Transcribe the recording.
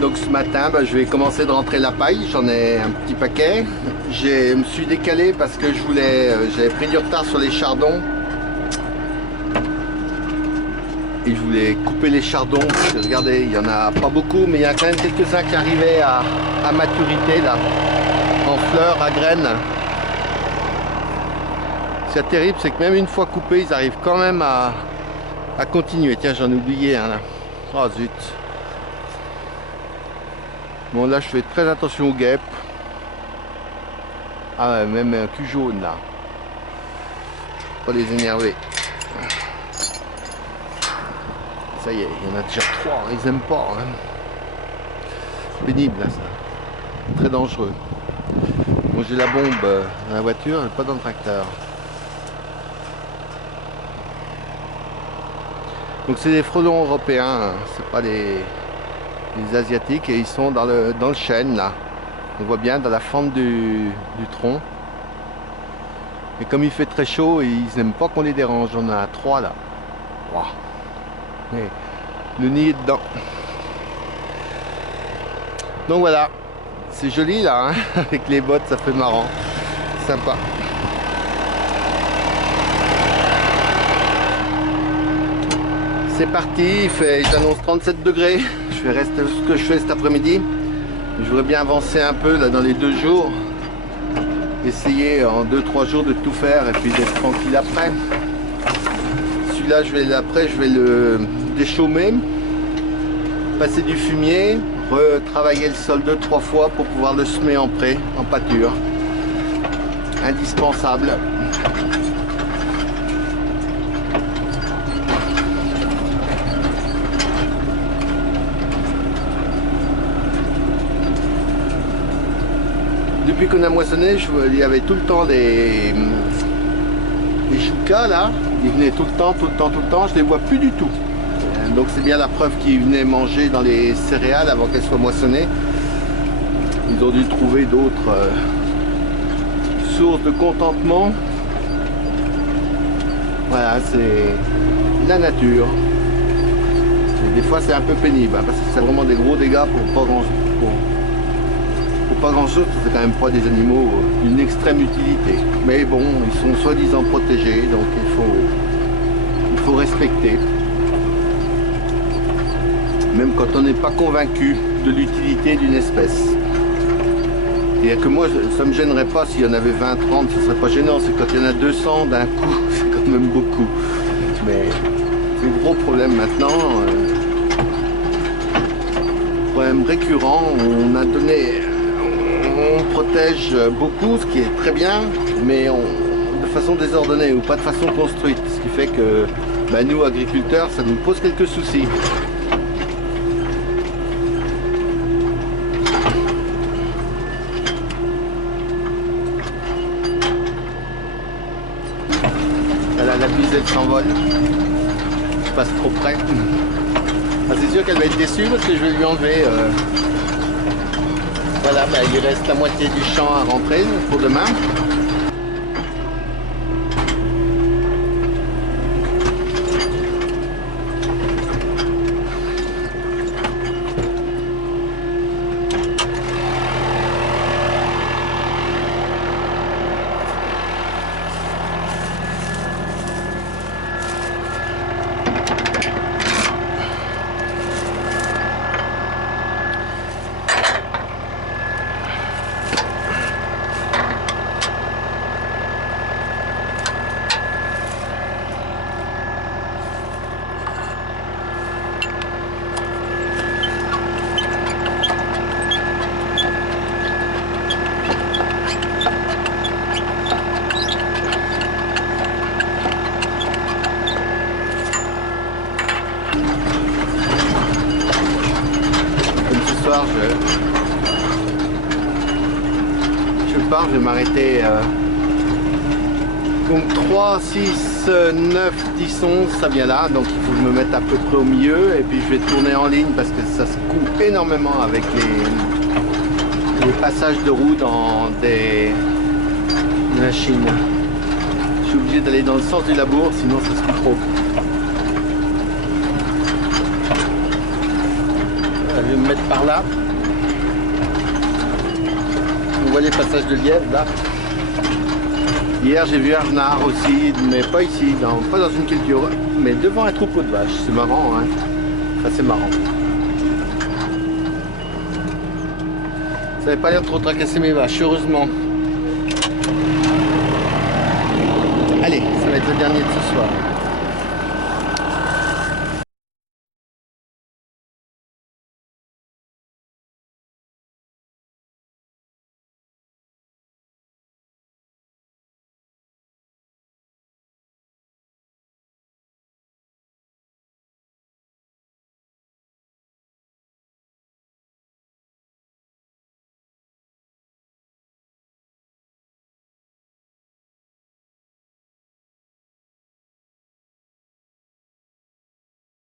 Donc ce matin, je vais commencer de rentrer la paille, j'en ai un petit paquet. Je me suis décalé parce que j'avais pris du retard sur les chardons. Et je voulais couper les chardons, parce que regardez, il n'y en a pas beaucoup, mais il y a quand même quelques-uns qui arrivaient à maturité, là, en fleurs, à graines. Ce qui est terrible, c'est que même une fois coupés, ils arrivent quand même à continuer. Tiens, j'en ai oublié un là. Oh zut. Bon, là, je fais très attention aux guêpes. Ah ouais, même un cul jaune là. Pas les énerver. Ça y est, il y en a déjà 3, ils aiment pas. Hein. Pénible là, ça. Très dangereux. Bon, j'ai la bombe dans la voiture, mais pas dans le tracteur. Donc c'est des frelons européens, hein. C'est pas les asiatiques, et ils sont dans le chêne là. On voit bien dans la fente du tronc. Et comme il fait très chaud, ils n'aiment pas qu'on les dérange. On a 3 là. Wow. Mais le nid est dedans. Donc voilà, c'est joli là, hein. Avec les bottes, ça fait marrant. Sympa. C'est parti, j'annonce 37 degrés. Je vais rester ce que je fais cet après-midi. Je voudrais bien avancer un peu là dans les 2 jours. Essayer en 2-3 jours de tout faire et puis d'être tranquille après. Celui-là, je vais le déchaumer, passer du fumier, retravailler le sol 2-3 fois pour pouvoir le semer en pré, en pâture. Indispensable. Depuis qu'on a moissonné, il y avait tout le temps les choucas là, ils venaient tout le temps, je les vois plus du tout. Donc c'est bien la preuve qu'ils venaient manger dans les céréales avant qu'elles soient moissonnées. Ils ont dû trouver d'autres sources de contentement. Voilà, c'est la nature. Et des fois c'est un peu pénible, hein, parce que c'est vraiment des gros dégâts pour pas grand chose, c'est quand même pas des animaux d'une extrême utilité. Mais bon, ils sont soi-disant protégés, donc il faut respecter. Même quand on n'est pas convaincu de l'utilité d'une espèce. C'est-à-dire que moi, ça me gênerait pas s'il y en avait 20, 30, ce serait pas gênant. C'est quand il y en a 200 d'un coup, c'est quand même beaucoup. Mais le gros problème maintenant, problème récurrent, on protège beaucoup, ce qui est très bien, mais de façon désordonnée ou pas de façon construite, ce qui fait que nous agriculteurs, ça nous pose quelques soucis. Voilà, la bise s'envole, je passe trop près. Ah, c'est sûr qu'elle va être déçue parce que je vais lui enlever voilà, il reste la moitié du champ à rentrer pour demain. Je vais m'arrêter donc 3, 6, 9, 10, 11, ça vient là, donc il faut que je me mette à peu près au milieu et puis je vais tourner en ligne parce que ça se coupe énormément avec les passages de roues dans des machines. Je suis obligé d'aller dans le sens du labour, sinon ça se coupe trop. je vais me mettre par là. On voit les passages de lièvre là. Hier j'ai vu un renard aussi, mais pas ici, pas dans une culture, mais devant un troupeau de vaches. C'est marrant, hein. Ça c'est marrant. Ça n'avait pas l'air de trop tracasser mes vaches, heureusement. Allez, ça va être le dernier de ce soir.